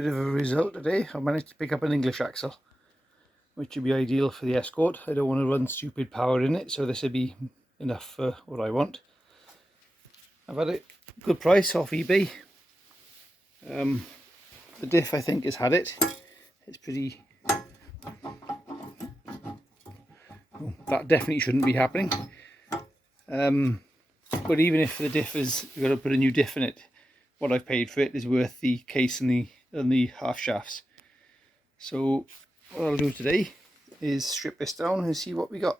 bit of a result today. I managed to pick up an English axle, which would be ideal for the Escort. I don't want to run stupid power in it, so this would be enough for what I want. I've had a good price off eBay. The diff, I think, has had it. It's pretty... Well, that definitely shouldn't be happening. But even if the diff is, you've got to put a new diff in it, what I've paid for it is worth the case and the half shafts. So what I'll do today is strip this down and see what we got.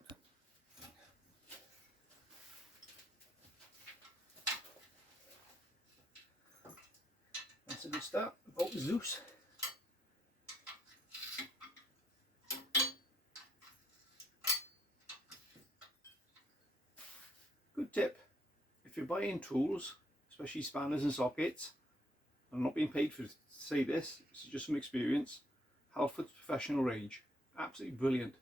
That's a good start. The bolt is loose. Good tip, if you're buying tools, especially spanners and sockets, I'm not being paid for to say this, this is just from experience, Halford's professional range, absolutely brilliant.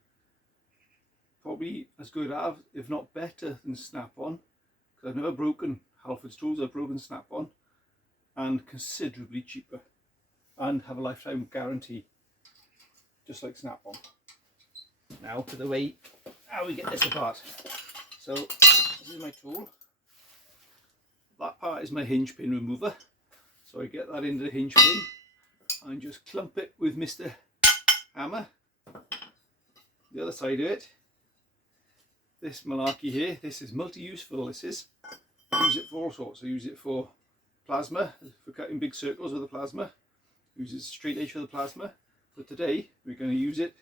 Probably as good as, if not better than Snap-on, because I've never broken Halford's tools, I've broken Snap-on, and considerably cheaper, and have a lifetime guarantee, just like Snap-on. Now to the way how we get this apart. So this is my tool. That part is my hinge pin remover. So I get that into the hinge pin and just clump it with Mr. Hammer. The other side of it, this malarkey here, this is multi-useful. This is, I use it for all sorts. I use it for plasma, for cutting big circles with the plasma. Use it straight edge for the plasma. But today we're going to use it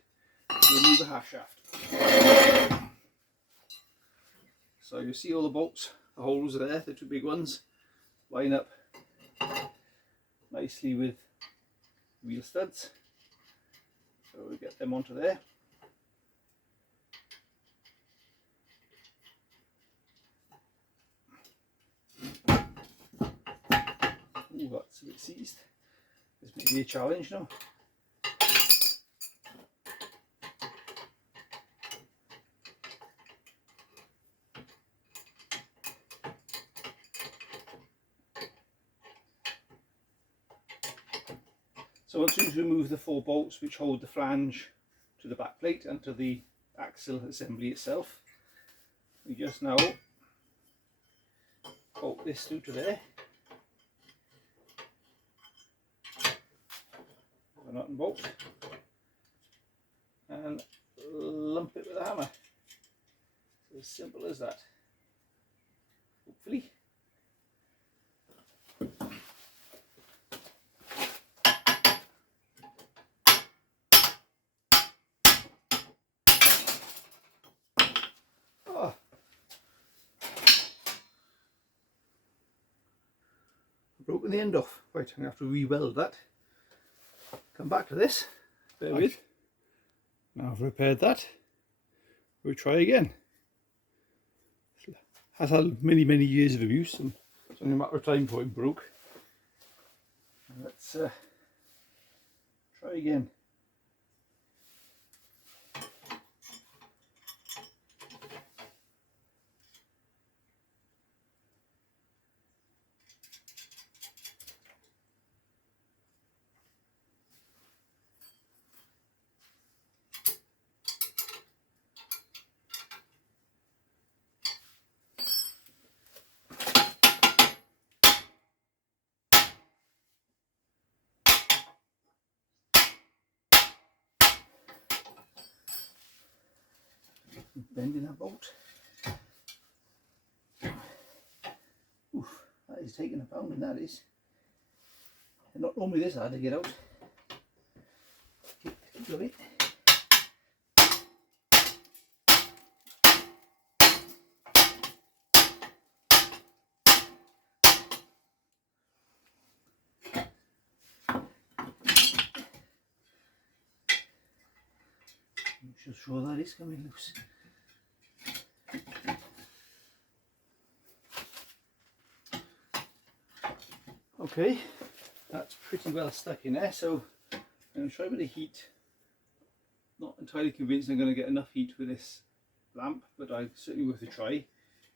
to remove the half shaft. So you see all the bolts, the holes there, the two big ones, line up nicely with wheel studs. So we get them onto there. Ooh, that's a bit seized. This may be a challenge now. So once we remove the 4 bolts which hold the flange to the back plate and to the axle assembly itself, we just now bolt this through to there. A nut and bolt, and lump it with a hammer. So as simple as that. Hopefully. Broken the end off. Right, I'm going to have to re-weld that. Come back to this. Bear with. Now I've repaired that, we'll try again. It has had many years of abuse, and it's only a matter of time before it broke. Let's try again. Bending that bolt. Oof, that is taking a pounding, that is. And not normally this hard to get out. Keep going. I'm just sure that is coming loose. Okay, that's pretty well stuck in there, so I'm going to try a bit of heat. Not entirely convinced I'm going to get enough heat with this lamp, but I'm certainly worth a try.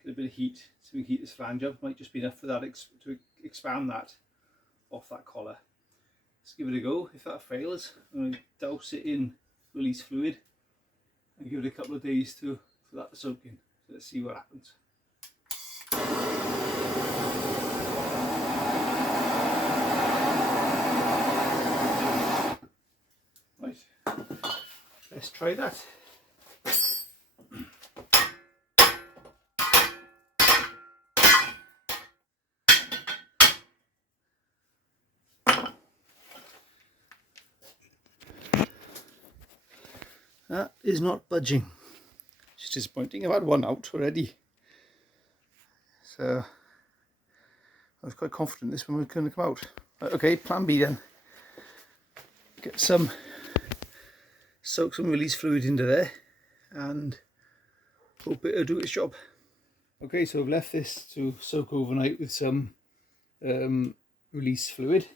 Get a bit of heat, so we can heat this flange up. Might just be enough for that to expand that off that collar. let's give it a go. If that fails, I'm going to douse it in release fluid and give it a couple of days for that to soak in. So let's see what happens. Right, let's try that. That is not budging. It's disappointing. I've had one out already. So I was quite confident this one was going to come out. Right, okay, plan B then. Soak some release fluid into there and hope it'll do its job. Okay, so I've left this to soak overnight with some release fluid,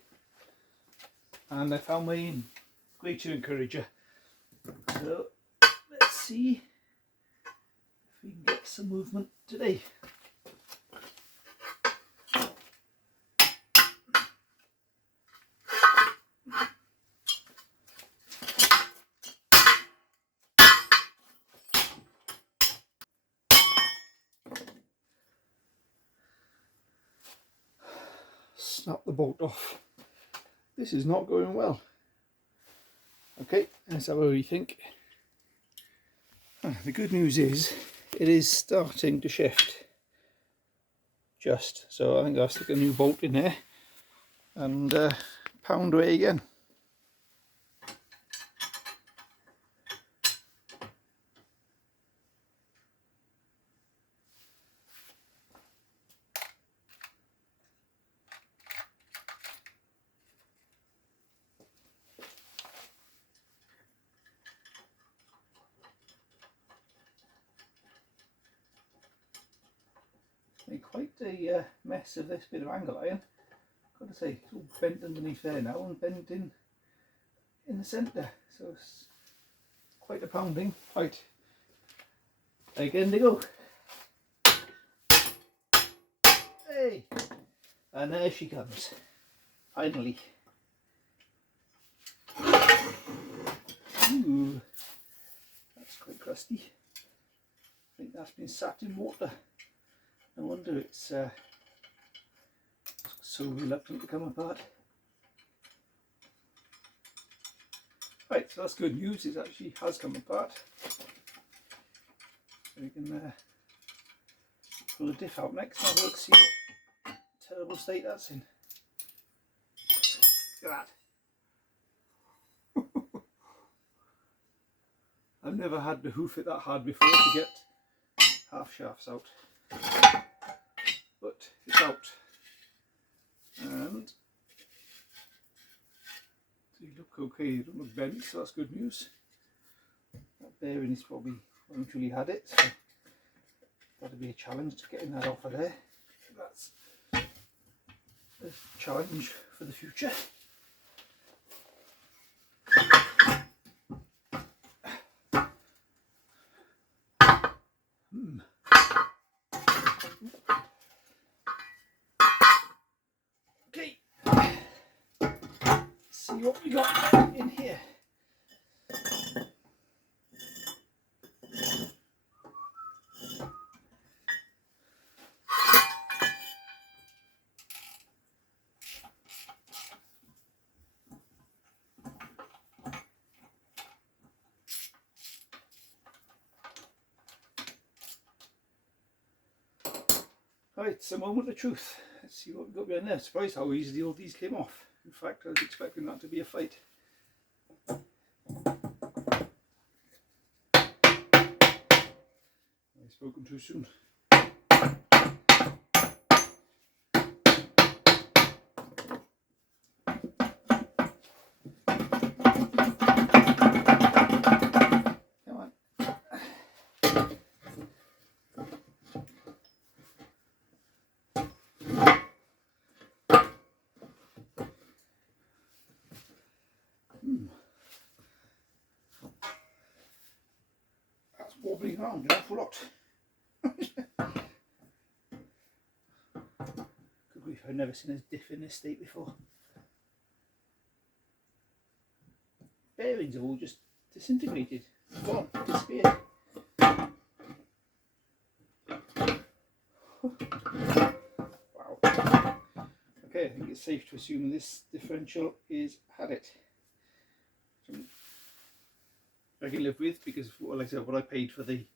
and I found my greater encourager. So let's see if we can get some movement today. Snap the bolt off. This is not going well. Okay, let's have a rethink. The good news is it is starting to shift. So I think I'll stick a new bolt in there and pound away again. Made quite a mess of this bit of angle iron. Got to say, it's all bent underneath there now and bent in the centre, so it's quite a pounding. Right, again they go. Hey, and there she comes, finally. Ooh, that's quite crusty. I think that's been sat in water. No wonder it's so reluctant to come apart. Right, so that's good news. It actually has come apart. So we can pull the diff out next and have a look, see what terrible state that's in. Look at that. I've never had to hoof it that hard before to get half shafts out. But it's out. And they look okay, they don't look bent, so that's good news. That bearing is probably won't really had it, so that'll be a challenge to getting that off of there. That's a challenge for the future. Okay, see what we got in here. Right, it's a moment of truth. Let's see what we've got behind there. Surprised how easily all these came off. In fact, I was expecting that to be a fight. I've spoken too soon. Come on. That's wobbling around an awful lot. Good grief, I've never seen a diff in this state before. bearings have all just disintegrated, gone, disappeared. Wow. Okay, I think it's safe to assume this differential is had it. I can live with, because like I said, what I paid for the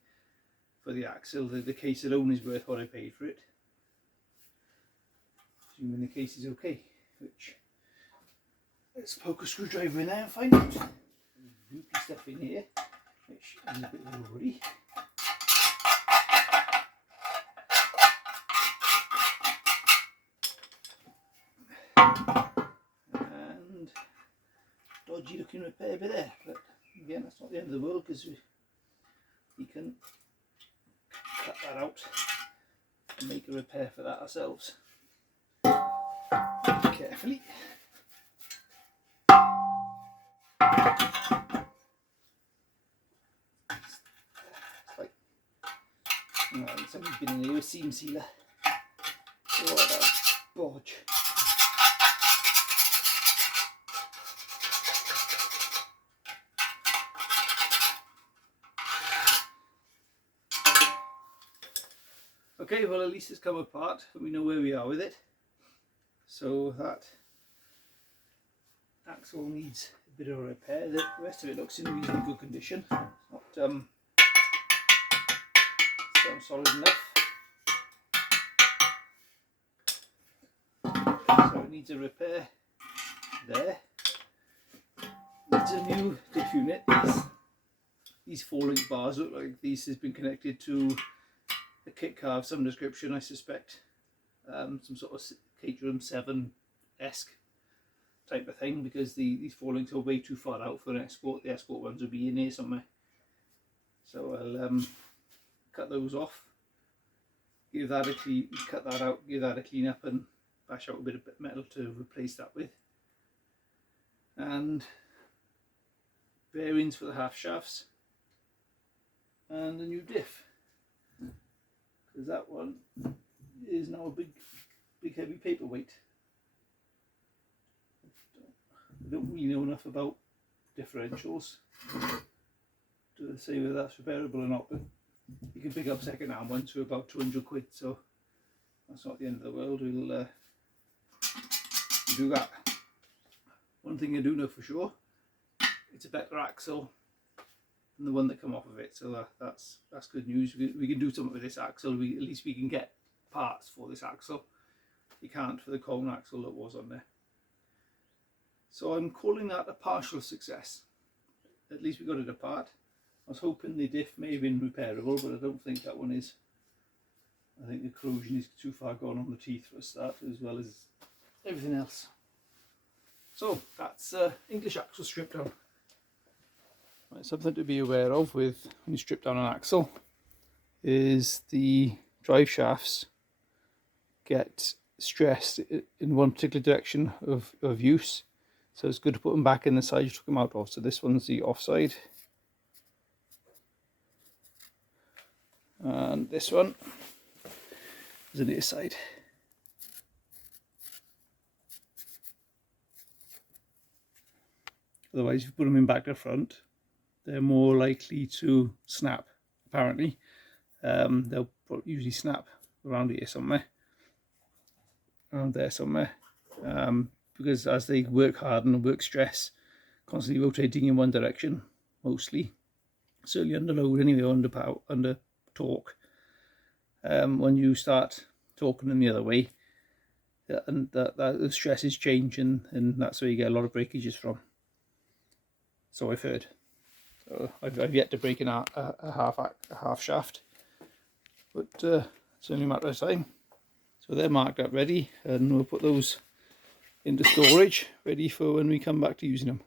axle, the case alone is worth what I paid for it. Assuming the case is okay, which let's poke a screwdriver in there and find out. Loopy stuff in here, which is a bit of a worry. And dodgy looking repair bit there, but again, that's not the end of the world, because we can cut that out and make a repair for that ourselves. Carefully. It's like, somebody's been in here with a seam sealer. Oh, that bodge. Okay, well, at least it's come apart and we know where we are with it. So that axle needs a bit of a repair. The rest of it looks in reasonably good condition. It's not solid enough. So it needs a repair there. It's a new diff unit. These 4-link bars look like these has been connected to a kit car of some description, I suspect. Some sort of Caterham 7-esque type of thing, because these 4-links are way too far out for an Escort. The Escort ones will be in here somewhere. So I'll cut those off, give that a clean, cut that out, give that a clean up, and bash out a bit of metal to replace that with. And bearings for the half shafts, and a new diff, because that one is now a big heavy paperweight. I don't really know enough about differentials to say whether that's repairable or not, but you can pick up second-hand ones for about 200 quid, so that's not the end of the world. We'll do that. One thing I do know for sure, it's a better axle than the one that come off of it, so that's good news. We can do something with this axle. At least we can get parts for this axle. You can't for the cone axle that was on there. So I'm calling that a partial success. At least we got it apart. I was hoping the diff may have been repairable, but I don't think that one is. I think the corrosion is too far gone on the teeth for a start, as well as everything else. So that's English axle strip down. Right, something to be aware of with when you strip down an axle is the drive shafts get stressed in one particular direction of use. So it's good to put them back in the side you took them out of. So this one's the offside. And this one is the near side. Otherwise, if you put them in back to front, they're more likely to snap, apparently. They'll usually snap around here somewhere, around there somewhere, because as they work hard and work stress, constantly rotating in one direction, mostly, certainly under load anyway, under torque, when you start torquing them the other way, and the stresses change, and that's where you get a lot of breakages from. So I've heard. So I've yet to break in a half shaft, but it's only a matter of time. So they're marked up ready, and we'll put those into storage, ready for when we come back to using them.